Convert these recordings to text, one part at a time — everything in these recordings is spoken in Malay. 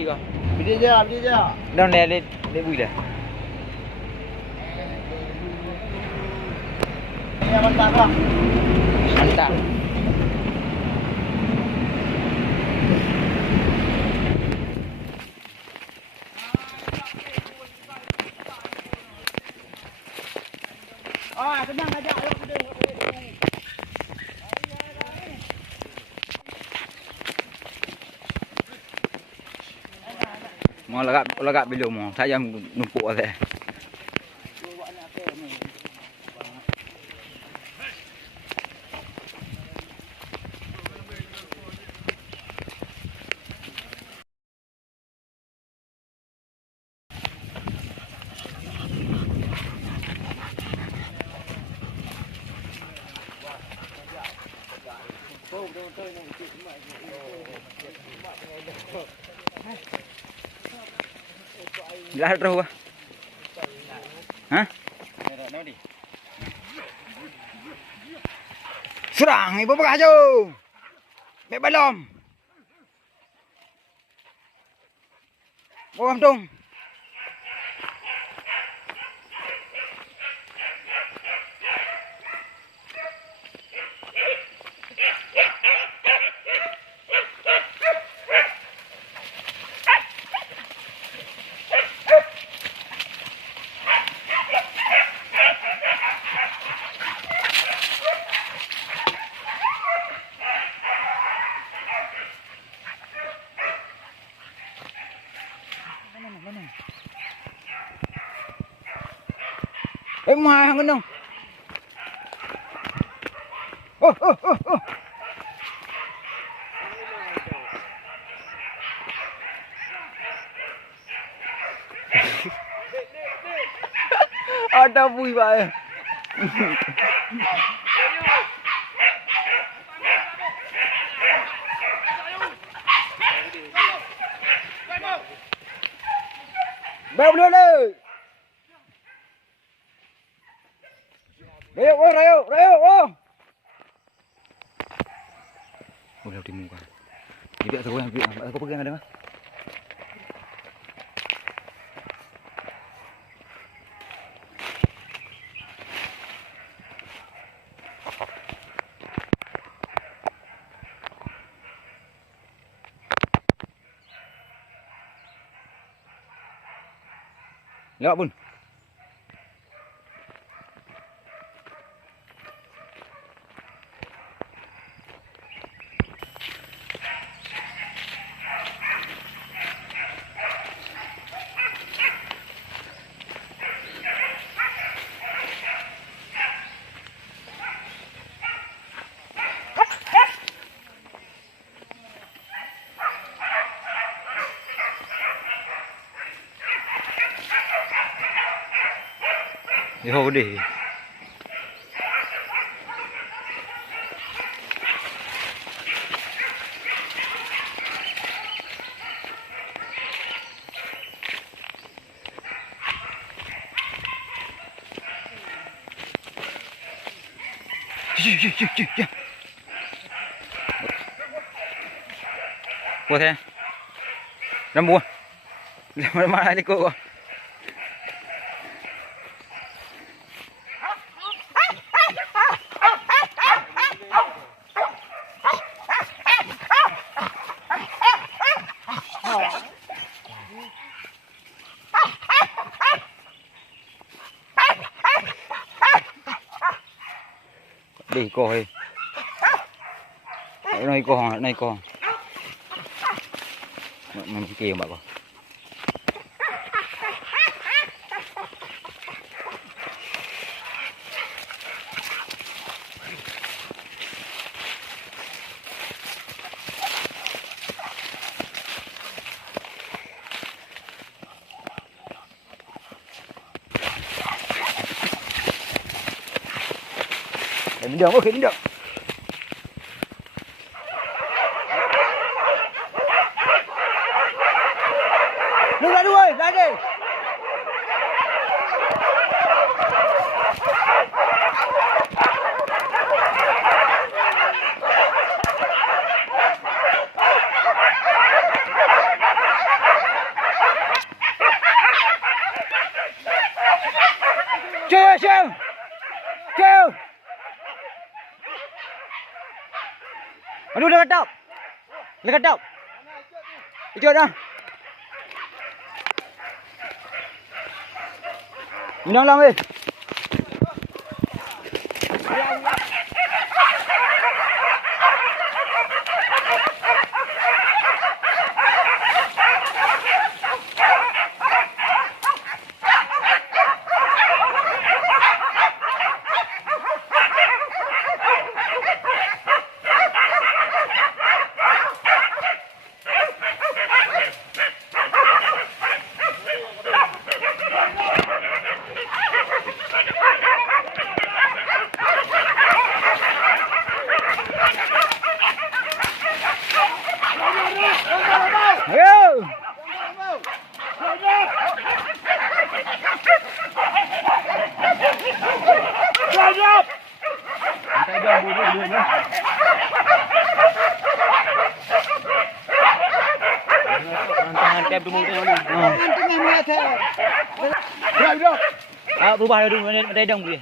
gì cơ? Đi chưa? Đâu nè lên bùi này. Nghe mantap lah. Mantap. Kenyang aja. Mau lagak belum mau. Saya numpuk aja. Lah terus. Hah? Serang ibu baju. Mek balom. Bom dong. Mai hang kenong. Oh. Ada bui bae. Bel dulu. Rayo. Udah di muka. Jadi aku pegang ada mah. Lewat pun. Yo deh. Ya. Buat ya. Rambu. Mana ni kau? Đi coi này con mình chỉ kêu bà con mình đường có khi đến được. Đứng lại đuôi, lại đi. Aduh, dah ketap. Dah ketap. Ikut dah. Minang lang weh. Ayo. Berubah dulu medang boleh.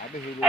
Habis dulu.